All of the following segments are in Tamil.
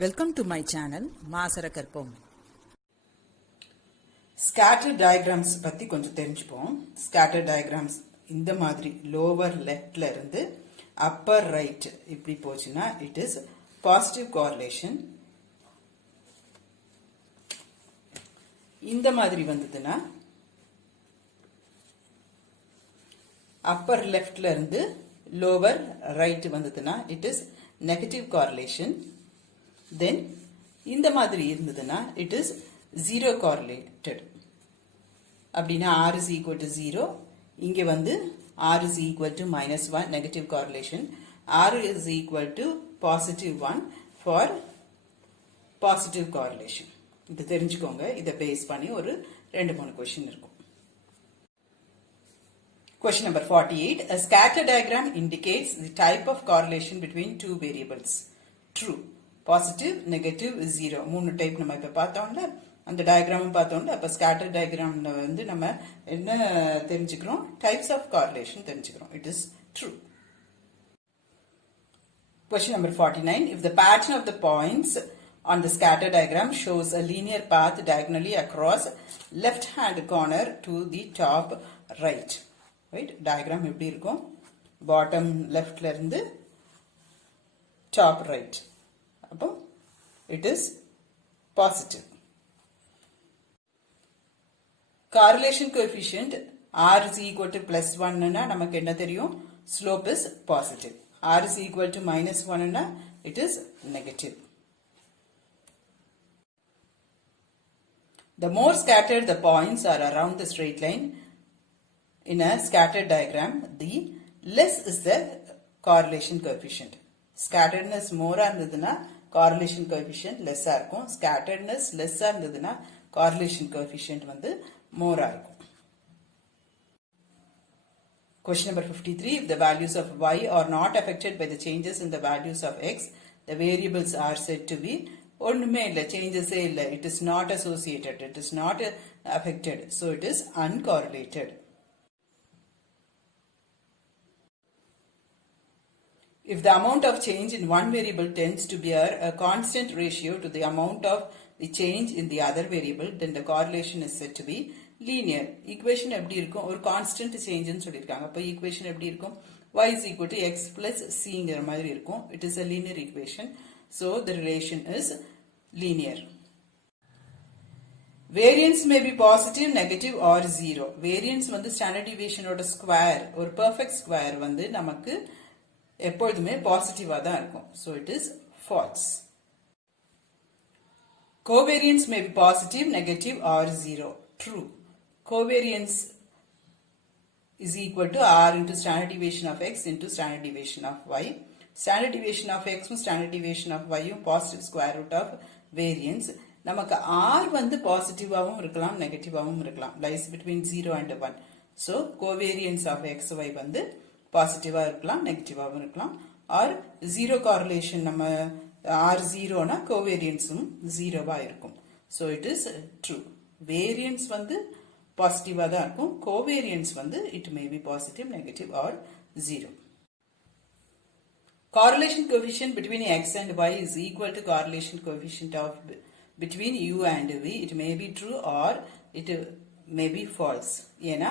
Welcome to my channel maasarakarpom. Scatter diagrams பத்தி கொஞ்சம் தெரிஞ்சுப்போம். Scatter diagrams இந்த மாதிரி lower leftல இருந்து upper right இப்படி போச்சுன்னா it is positive correlation. இந்த மாதிரி வந்ததுன்னா upper leftல இருந்து lower right வந்ததுன்னா it is negative correlation. Then இந்த மாதிரி இருந்ததுன்னா it is zero correlated. அப்படின்னா r is equal to 0. இங்க வந்து r is equal to -1 negative correlation. r is equal to positive 1 for positive correlation. இது தெரிஞ்சுக்கோங்க. இதை பேஸ் பண்ணி ஒரு 2-3 கொஸ்டின் இருக்கும். Question number 48. A scatter diagram indicates the type of correlation between two variables. True. Positive, negative, zero. 3 type நம்ம இப்ப பார்த்தோம்ல, அந்த டயக்ராமும் பார்த்தோம்ல. அப்ப ஸ்கேட்டர் டயக்ராம்ல வந்து நம்ம என்ன தெரிஞ்சுக்கிறோம்? டைப்ஸ் ஆஃப் கார்லேஷன் தெரிஞ்சுக்கிறோம். It is true. Question number 49. If the pattern of the points on the scatter diagram shows a linear path diagonally across left hand corner to the top right. Right? Diagram எப்படி இருக்கும்? Bottom leftல இருந்து top right. அப்போ it is positive. Correlation coefficient r is equal to +1 னா நமக்கு என்ன தெரியும்? Slope is positive. r is equal to -1 னா it is negative. The more scattered the points are around the straight line in a scattered diagram, the less is the correlation coefficient. Scatteredness more இருந்ததுன்னா correlation coefficient less இருக்கும். Scatteredness less இருந்ததுன்னா correlation coefficient வந்து more இருக்கும். Question number 53. If the values of y are not affected by the changes in the values of x, the variables are said to be ஒண்ணுமே இல்லை, changesே இல்லை. It is not associated. It is not affected. So it is uncorrelated. If the amount of change in one variable tends to bear a constant ratio to the amount of the change in the other variable, then the correlation is said to be linear. Equation எப்படி இருக்கும்? ஒரு constant change ன்னு சொல்லிருக்காங்க. அப்ப equation எப்படி இருக்கும்? y is equal to x plus c ங்கிற மாதிரி இருக்கும். It is a linear equation. So the relation is linear. Variance may be positive, negative or zero. Variance வந்து standard deviation ஓட square, ஒரு perfect square வந்து நமக்கு எப்பொழுதுமே பாசிட்டிவா தான் இருக்கும். So it is false. Covariance may be positive, negative or zero. True. Covariance is equal to r into standard deviation of x into standard deviation of y. Standard deviation of x and standard deviation of y positive square root of variance. நமக்கு r வந்து பாசிட்டிவாவும் இருக்கலாம், நெகட்டிவாவும் இருக்கலாம். Lies between 0 and 1. So covariance of xy வந்து பாசிட்டிவா இருக்கலாம், நெகட்டிவாவும் இருக்கலாம். ஆர் ஜீரோ கார்லேஷன், நம்ம ஆர் ஜீரோனா கோவேரியன்ஸும் ஜீரோவா இருக்கும். So it is true. Variance வந்து பாசிட்டிவா தான் இருக்கும். கோவேரியன்ஸ் வந்து it may be positive, negative or zero. Correlation coefficient between x and y is equal to correlation coefficient of between u and v. It may be true or it may be false. ஏன்னா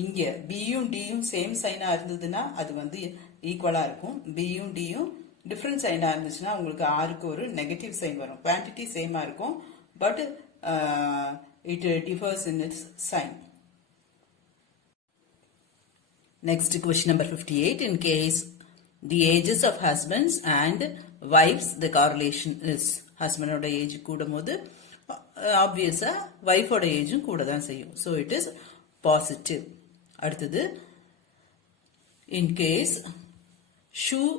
இங்க பியும் டியும் சேம் சைனா இருந்ததுன்னா அது வந்து ஈக்குவலா இருக்கும். பியும் டியும் டிஃபரண்ட் சைனா இருந்துச்சுன்னா உங்களுக்கு ஆருக்கு ஒரு நெகட்டிவ் சைன் வரும். குவான்டிட்டி சேமா இருக்கும், but it differs in its sign. Next question number 58. In case the ages of husbands and wives, the correlation is husband ஓட ஏஜ் கூடும் போது ஆப்வியஸா வைஃப் ஓட ஏஜும் கூட தான் செய்யும். So it is positive. அடுத்தது, in case shoe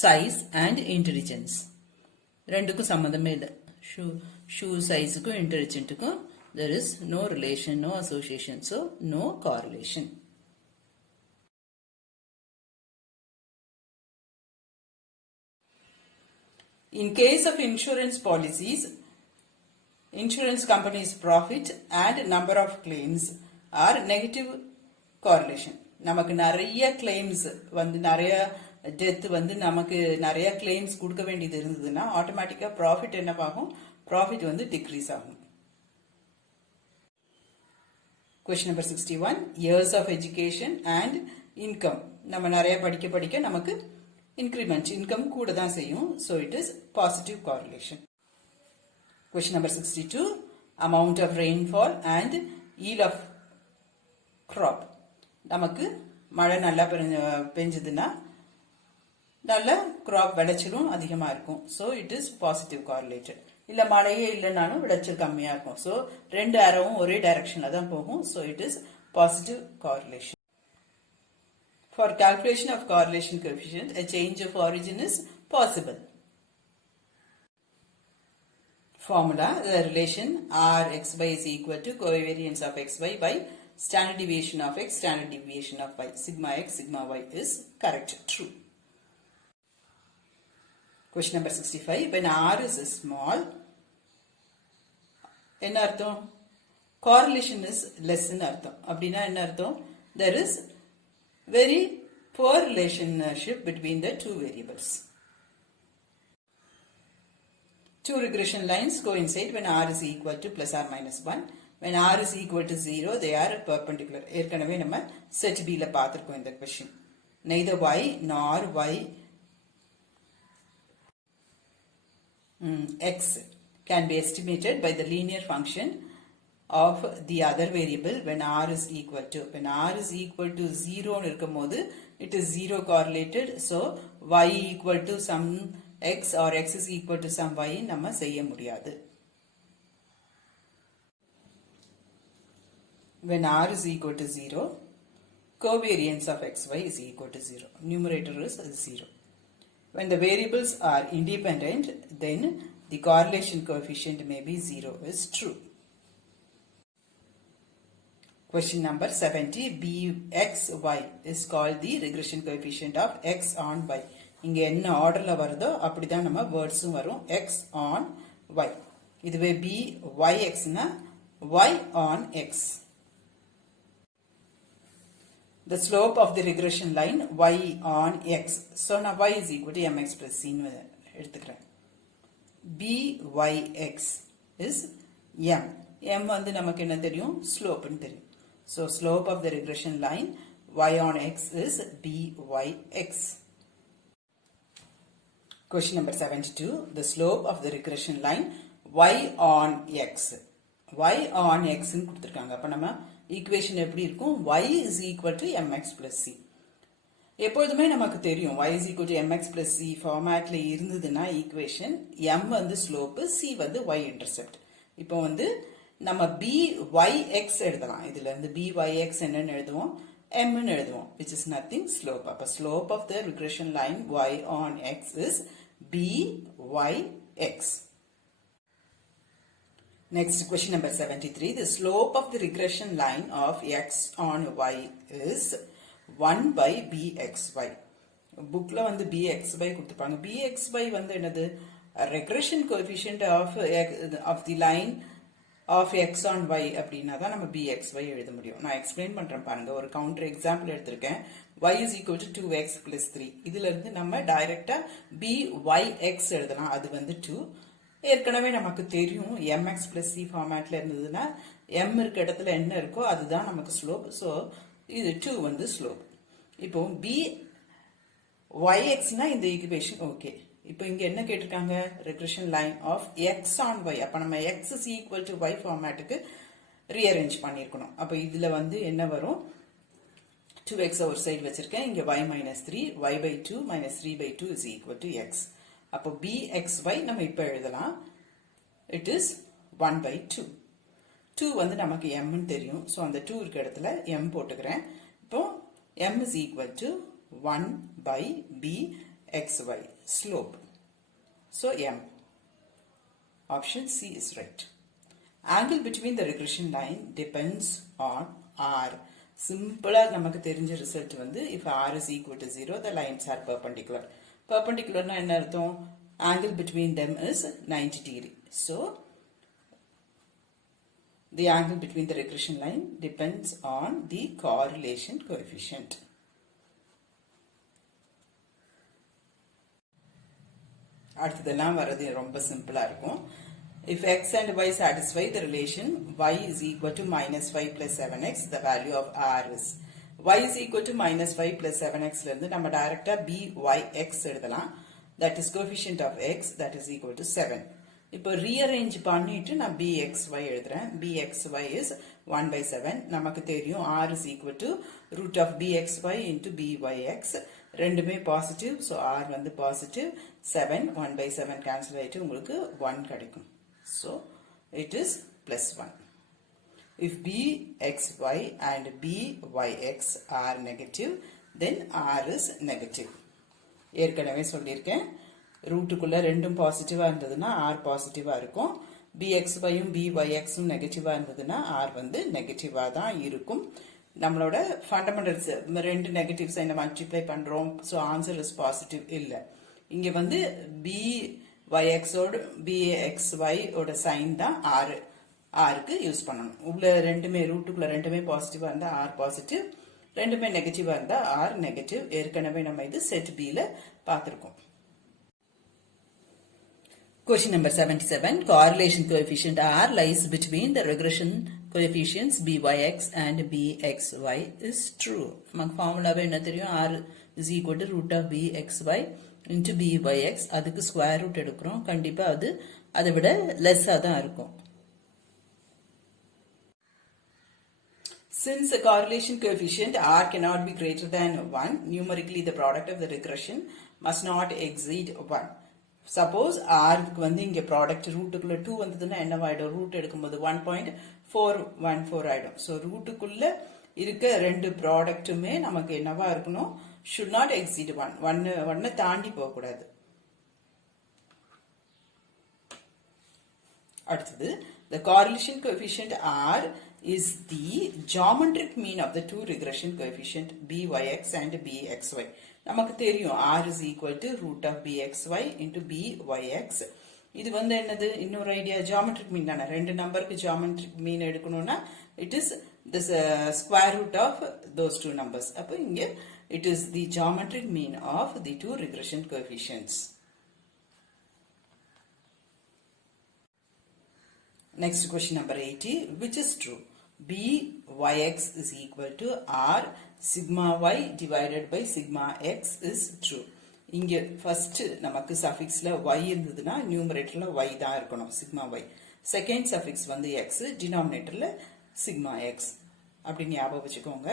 size and intelligence, ரெண்டுக்கும் சம்மந்தமே இல்லை. shoe sizeக்கும் intelligentக்கும் there is no relation, no association, so no correlation. In case of insurance policies, insurance companies' profit and number of claims are negative correlation. நமக்கு நிறைய claims வந்து நிறைய டெத் வந்து நமக்கு நிறைய கிளைம்ஸ் கொடுக்க வேண்டியது இருந்ததுன்னா ஆட்டோமேட்டிக்கா ப்ராஃபிட் என்னவாகும், ப்ராஃபிட் வந்து டிக்ரீஸ் ஆகும். Question number 61, years of education and income. நம்ம நிறைய படிக்க படிக்க நமக்கு இன்க்ரிமெண்ட் இன்கம் கூட தான் செய்யும். So it is positive correlation. Question number 62, amount of rainfall and yield of crop. நமக்கு மழை நல்லா பெஞ்சதுன்னா நல்ல கிராப் விளைச்சலும் அதிகமா இருக்கும். So it is positive correlated. இல்ல மழையே இல்லைனாலும் விளைச்சல் கம்மியா இருக்கும். ஸோ ரெண்டு அரவும் ஒரே டைரக்ஷன்ல தான் போகும். So it is positive correlation. For calculation of correlation coefficient, a change of origin is possible. Formula: the relation Rxy is equal to covariance of xy by standard deviation of x, standard deviation of y. Sigma x, sigma y is correct, true. Question number 65. When R is small, என்ன அர்த்தம்? correlation is less ன்னு அர்த்தம். அப்படின்னா என்ன அர்த்தம்? There is very poor relationship between the two variables. Two regression lines coincide when R is equal to plus or minus 1. When R is equal to 0, they are perpendicular. ஏற்கனவே நம்ம set B ல பார்த்திருக்கோம் இந்த question. Neither y nor x can be estimated by the linear function of the other variable when R is equal to. When R is equal to 0 இருக்கும்போது it is 0 correlated. So y equal to some x or x is equal to some y நம்ம செய்ய முடியாது. When R is equal to 0, covariance of xy is equal to 0. Numerator is 0. When the variables are independent, then the correlation coefficient may be 0 is true. Question number 70, bxy is called the regression coefficient of x on y. இங்க என்ன ஆர்டர்ல வருதோ அப்படிதான் நம்ம வேர்ட்ஸும் வரும். x on y. இதுவே byx னா y on x. The slope of the regression line y on x. So now y is equal to mx plus c ன்னு எடுத்துக்கிறேன். byx is m. m வந்து நமக்கு என்ன தெரியும்? slope ன்னு தெரியும். So slope of the regression line y on x is byx. Question number 72. The slope of the regression line y on x. y on x ன்னு கொடுத்திருக்காங்க. அப்ப நம்ம ஈக்குவேஷன் எப்படி இருக்கும்? y is equal to mx plus c. எப்பொழுதுமே நமக்கு தெரியும் y is equal to mx plus c ஃபார்மேட்ல இருந்ததுன்னா ஈக்குவேஷன் m வந்து ஸ்லோப், c வந்து y இன்டர்செப்ட். இப்போ வந்து நம்ம byx எழுதலாம். இதுல இருந்து byx என்னன்னு எழுதுவோம்? m ன்னு எழுதுவோம். which is nothing slope. அப்ப slope of the regression line y on x is byx. Next, question number 73. The slope of the regression line of x on y is 1 by bxy. புக்ல வந்து bxy கொடுத்திருப்பாங்க. bxy வந்து என்னது? regression coefficient of the line of x on y அப்படின்னா தான் நம்ம bxy எழுத முடியும். நான் எக்ஸ்பிளைன் பண்றேன் பாருங்க. ஒரு கவுண்டர் எக்ஸாம்பிள் எடுத்திருக்கேன். y is equal to 2x plus 3. இதுல இருந்து நம்ம டைரக்டா byx எழுதலாம். அது வந்து 2. ஏற்கனவே நமக்கு தெரியும் mx plus c ஃபார்மேட்ல இருந்ததுன்னா m இருக்க இடத்துல என்ன இருக்கோ அதுதான் நமக்கு ஸ்லோப். ஸோ இது 2 வந்து ஸ்லோப். இப்போ byx னா இந்த ஈக்குவேஷன் ஓகே. இப்போ இங்க என்ன கேட்டிருக்காங்க? regression line of x on y. அப்ப நம்ம x is equal to y ஃபார்மேட்டுக்கு ரீஅரேஞ்ச் பண்ணிருக்கணும். அப்ப இதுல வந்து என்ன வரும்? 2x ஒரு சைடு வச்சிருக்கேன். இங்க y minus 3, y by 2 minus 3 by 2 is equal to x. அப்போ bxy நம்ம இப்ப எழுதலாம். it is 1 by 2. 2 வந்து நமக்கு m ன்னு தெரியும். ஸோ அந்த 2 இருக்க இடத்துல m போட்டுக்கிறேன். இப்போ m is equal to 1 by bxy slope. So m. Option C is right. Angle between the regression line depends on r. சிம்பிளா நமக்கு தெரிஞ்ச ரிசல்ட் வந்து if r is equal to 0, the lines are perpendicular. Perpendicular என்ன அர்த்தம்? Angle between them is 90 degree. So the angle between the regression line depends on the correlation coefficient. அடுத்ததெல்லாம் வரது ரொம்ப சிம்பிளா இருக்கும். If x and y satisfy the relation y is equal to minus 5 plus 7x, the value of r is y is equal to minus 5 plus 7x ல இருந்து நம்ம டைரக்டா byx எழுதலாம். That is coefficient of x, that is equal to 7. இப்போ rearrange பண்ணிட்டு நான் bxy எழுதுறேன். bxy is 1 by 7. நமக்கு தெரியும் r is equal to root of bxy into byx. ரெண்டுமே பாசிட்டிவ், so r வந்து பாசிட்டிவ். 7 1 by 7 cancel ஆயிட்டு உங்களுக்கு 1 கிடைக்கும். So it is plus 1. If bxy and byx are negative, then r is negative. ஏற்கனவே சொல்லியிருக்கேன், ரூட்டுக்குள்ள ரெண்டும் பாசிட்டிவா இருந்ததுன்னா r பாசிட்டிவா இருக்கும். bxyயும் byxும் நெகட்டிவா இருந்ததுன்னா r வந்து நெகட்டிவா தான் இருக்கும். நம்மளோட ஃபண்டமெண்டல்ஸ் ரெண்டு நெகட்டிவ் சைனை மல்டிப்ளை பண்றோம், ஸோ ஆன்சர் இஸ் பாசிட்டிவ் இல்ல. இங்க வந்து byxோட bxy ஓட சைன் தான் ஆருக்கு யூஸ் பண்ணணும். உள்ள ரெண்டுமே ரூட்டுக்குள்ள ரெண்டுமே பாசிட்டிவா இருந்தா r பாசிட்டிவ், ரெண்டுமே நெகட்டிவா இருந்தா r நெகட்டிவ். ஏற்கனவே நம்ம இது செட் b ல பார்த்திருக்கோம். Question number 77. Correlation coefficient R lies between the regression coefficients byx and bxy is true. நமக்கு ஃபார்முலாவே என்ன தெரியும்? R is equal to root of bxy into byx. அதுக்கு ஸ்கொயர் ரூட் எடுக்கிறோம். கண்டிப்பா அது அதை விட லெஸ்ஸா தான் இருக்கும். Since the correlation coefficient R cannot be greater than 1, numerically the product of the regression must not exceed 1. Suppose R க்கு வந்து இங்க ப்ராடக்ட் ரூட்டுக்குள்ள 2 வந்ததுன்னா என்னவாயிடும்? ரூட் எடுக்கும்போது 1.414 ஆயிடும். ஸோ ரூட்டுக்குள்ள இருக்க ரெண்டு ப்ராடக்ட்டுமே நமக்கு என்னவா இருக்கணும்? should not exceed 1. 1 தாண்டி போகக்கூடாது. அடுத்தது, the correlation coefficient R is the geometric mean of the two regression coefficient byx and bxy. நமக்கு தெரியும் r is equal to root of bxy into byx. இது வந்து என்னது? இன்னொரு ஐடியா, ஜியோமெட்ரிக் மீன் தானே. ரெண்டு நம்பருக்கு ஜியோமெட்ரிக் மீன் எடுக்கணும்னா it is the square root of those two numbers. அப்போ இங்க it is the geometric mean of the two regression coefficients. Next question number 80. Which is true? byx is equal to r sigma y divided by sigma x is true. இங்க ஃபர்ஸ்ட் நமக்கு சஃபிக்ஸ்ல y இருந்ததுன்னா நியூமரேட்டர்ல y தான் இருக்கணும், sigma y. செகண்ட் சஃபிக்ஸ் வந்து x, டினாமினேட்டர்ல sigma x. அப்படி ஞாபகம் வச்சுக்கோங்க.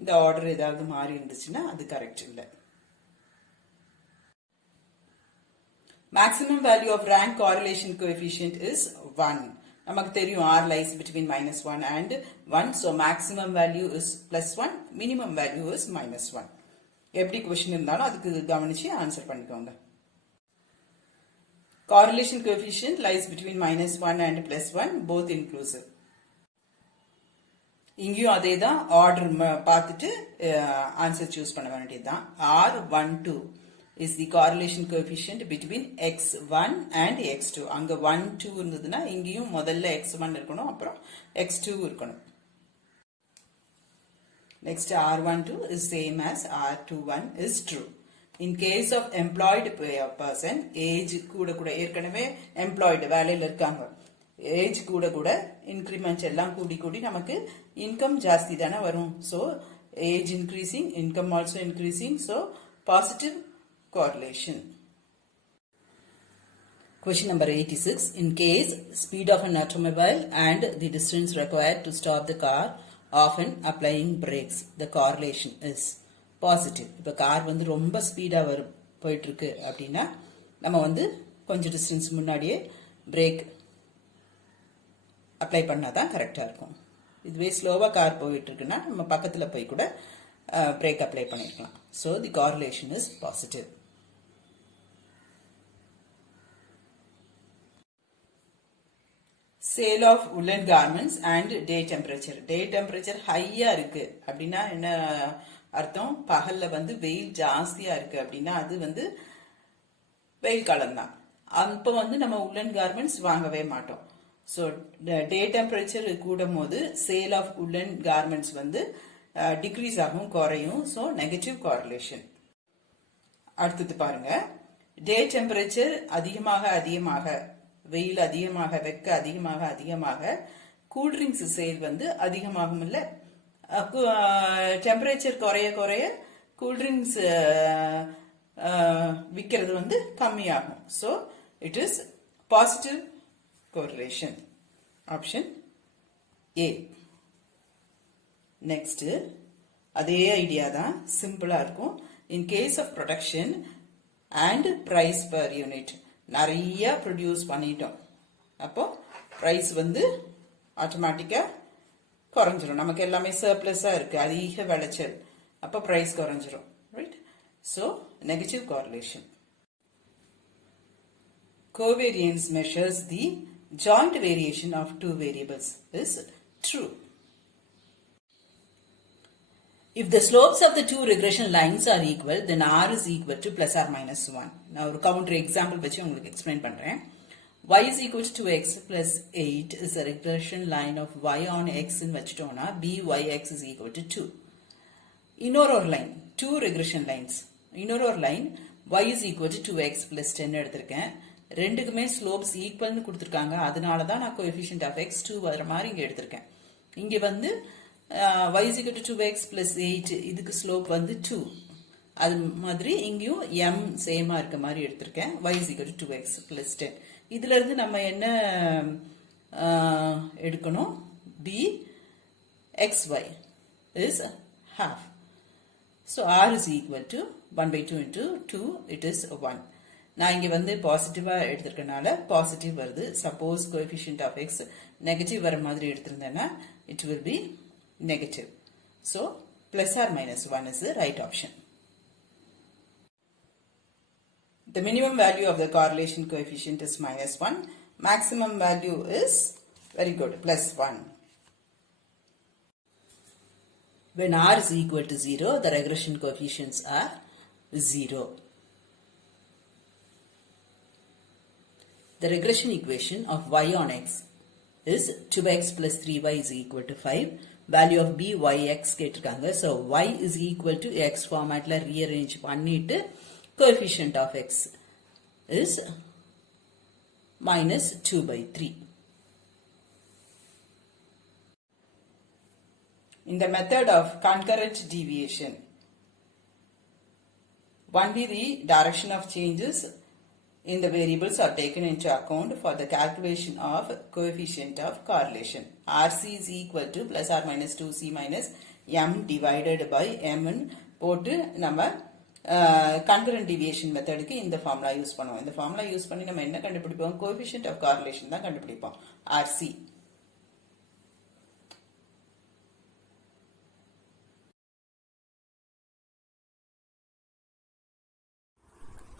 இந்த ஆர்டர் ஏதாவது மாறி இருந்துச்சுன்னா அது கரெக்ட் இல்லை. Maximum value of rank correlation coefficient is 1. நமக்கு தெரியும் r lies between minus 1 and 1. So maximum value is plus 1, minimum value is minus 1. எப்படி கொஸ்டின் இருந்தாலும் அதுக்கு கவனிச்சு ஆன்சர் பண்ணிக்கோங்க. Correlation coefficient lies between minus 1 and plus 1, both inclusive. இங்கேயும் அதே தான், ஆர்டர் பார்த்துட்டு ஆன்சர் சூஸ் பண்ண வேண்டியதுதான். R12 is the correlation coefficient between x1 and x2. அங்க 1 2 இருந்ததுன்னா இங்கேயும் முதல்ல x1 இருக்கணும், அப்புறம் x2 இருக்கணும். Next, R12 is same as R21 is true. In case of employed person, age கூட கூட ஏற்கனவே employed வேலையில் இருக்காங்க, ஏஜ் கூட கூட இன்க்ரிமெண்ட் எல்லாம் கூடி கூடி நமக்கு இன்கம் ஜாஸ்தி தானே வரும். So age increasing, income also increasing, so positive correlation. Question number 86. In case speed of an automobile and the distance required to stop the car often applying brakes, the correlation is positive. இப்போ கார் வந்து ரொம்ப ஸ்பீடா போயிட்டு இருக்கு அப்படின்னா நம்ம வந்து கொஞ்சம் டிஸ்டன்ஸ் முன்னாடியே பிரேக் அப்ளை பண்ணாதான் கரெக்டா இருக்கும். இதுவே ஸ்லோவா கார் போயிட்டு இருக்குன்னா நம்ம பக்கத்துல போய் கூட பிரேக் அப்ளை பண்ணிருக்கலாம். So the correlation is positive. Sale of woolen garments and day temperature. Day temperature ஹையா இருக்கு அப்படின்னா என்ன அர்த்தம்? பகல்ல வந்து வெயில் ஜாஸ்தியா இருக்கு அப்படின்னா அது வந்து வெயில் காலம் தான். அப்போ வந்து நம்ம woolen garments வாங்கவே மாட்டோம். ஸோ டே டெம்பரேச்சர் கூடும் போது சேல் ஆஃப் woolen garments வந்து டிக்ரீஸ் ஆகும், குறையும். So negative correlation. அடுத்தது பாருங்க, டே டெம்பரேச்சர் அதிகமாக வெயில் அதிகமாக வெக்க அதிகமாக கூல்ட்ரிங்க்ஸ் சேல் வந்து அதிகமாகும் இல்ல டெம்பரேச்சர் குறைய கூல்ட்ரிங்க்ஸ் விற்கிறது வந்து கம்மியாகும். So it is positive correlation. Option A. Next அதே ஐடியா தான் சிம்பிளா இருக்கும். In case of production and price per unit நிறைய ப்ரொடியூஸ் பண்ணிட்டோம், அப்போ பிரைஸ் வந்து ஆட்டோமேட்டிக்கா குறைஞ்சிரும். நமக்கு எல்லாமே சர்ப்ளஸா இருக்கு, அதிக விளைச்சல், அப்போ பிரைஸ் குறைஞ்சிரும். Right? So negative correlation. Covariance measures the joint variation of two variables is true. If the slopes of the two regression lines are equal, then R is equal to plus or minus 1. Now, ஒரு counter example வச்சு உங்களுக்கு explain பண்றேன். Y is equal to 2x plus 8 is a regression line of y on x ன்னு வச்சுட்டோம்னா byx is equal to 2. இன்னொரு லைன், two regression lines. இன்னொரு line y is equal to 2x plus 10 எடுத்திருக்கேன். ரெண்டுக்குமே ஸ்லோப்ஸ் ஈக்குவல்னு கொடுத்துருக்காங்க, அதனால தான் நான் கோஎஃபிஷியன்ட் ஆஃப் x 2 வர மாதிரி இங்கே எடுத்திருக்கேன். இங்கே வந்து y is equal to 2x plus 8 இதுக்கு ஸ்லோப் வந்து 2, அது மாதிரி இங்கேயும் m சேமா இருக்க மாதிரி எடுத்திருக்கேன். y is equal to 2x plus 10. இதுல இருந்து நம்ம என்ன எடுக்கணும்? bxy is half. So r is equal to 1/2 into 2, it is 1. நான் இங்க வந்து பாசிட்டிவா எடுத்திருக்கனால பாசிட்டிவ் வருது. Suppose coefficient of x negative வர மாதிரி எடுத்திருந்தேன்னா it will be negative. So plus or minus 1 is the right option. The minimum value of the correlation coefficient is minus 1. Maximum value is very good, plus 1. When r is equal to 0, the regression coefficients are 0. The regression equation of y on x is 2x plus 3y is equal to 5. Value of byx கேட்டிருக்காங்க. So y is equal to x formatல rearrange பண்ணிட்டு coefficient of x is minus 2/3. In the method of concurrent deviation, only the direction of changes in the variables are taken into account for the calculation of coefficient of correlation. RC is equal to plus or minus 2C minus M divided by M போட்டு நம்ம concurrent deviation மெத்தடுக்கு இந்த ஃபார்முலா யூஸ் பண்ணுவோம். இந்த ஃபார்முலா யூஸ் பண்ணி நம்ம என்ன கண்டுபிடிப்போம்? coefficient of correlation தான் கண்டுபிடிப்போம். RC.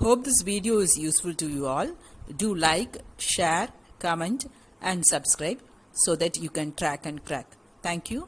Hope this video is useful to you all. Do like, share, comment and subscribe so that you can track and crack. Thank you.